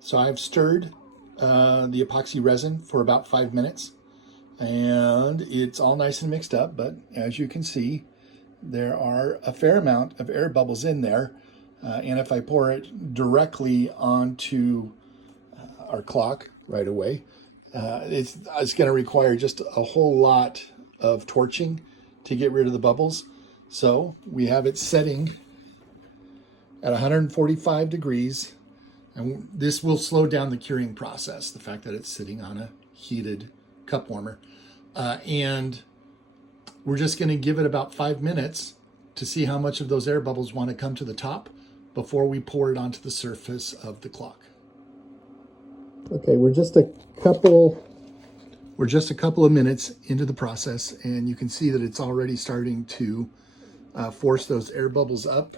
So I've stirred the epoxy resin for about 5 minutes, and it's all nice and mixed up, but as you can see, there are a fair amount of air bubbles in there. And if I pour it directly onto our clock right away, it's going to require just a whole lot of torching to get rid of the bubbles. So we have it setting at 145 degrees, and this will slow down the curing process, the fact that it's sitting on a heated cup warmer. And we're just going to give it about 5 minutes to see how much of those air bubbles want to come to the top before we pour it onto the surface of the clock. Okay, we're just a couple of minutes into the process, and you can see that it's already starting to force those air bubbles up.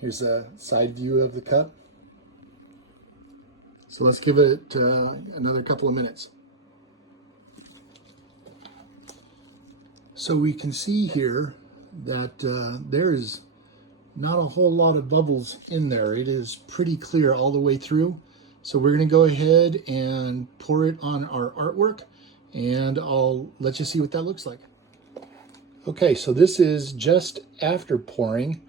Here's a side view of the cup. So let's give it another couple of minutes. So we can see here that there's not a whole lot of bubbles in there. It is pretty clear all the way through. So we're going to go ahead and pour it on our artwork, and I'll let you see what that looks like. Okay, so this is just after pouring.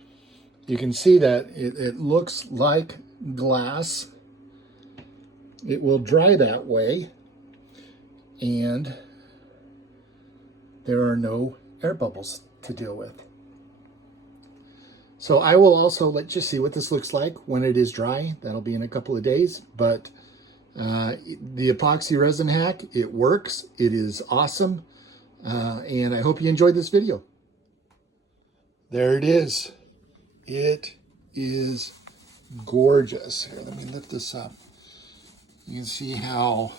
You can see that it looks like glass. It will dry that way, and there are no air bubbles to deal with. So I will also let you see what this looks like when it is dry. That'll be in a couple of days, but the epoxy resin hack, it works. It is awesome, and I hope you enjoyed this video. There it is. It is gorgeous. Here, let me lift this up. You can see how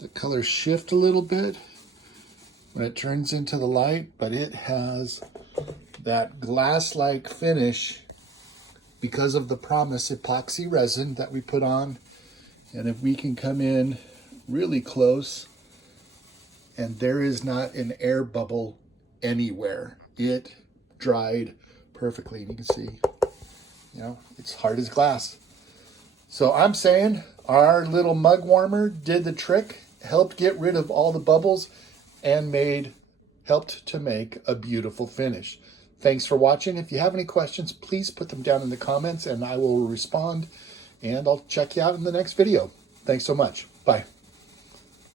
the colors shift a little bit when it turns into the light, but it has that glass-like finish because of the Promise epoxy resin that we put on. And if we can come in really close, and there is not an air bubble anywhere. It dried perfectly, and you can see, you know, it's hard as glass. So I'm saying our little mug warmer did the trick, helped get rid of all the bubbles, and helped to make a beautiful finish. Thanks for watching. If you have any questions, please put them down in the comments and I will respond, and I'll check you out in the next video. Thanks so much. Bye.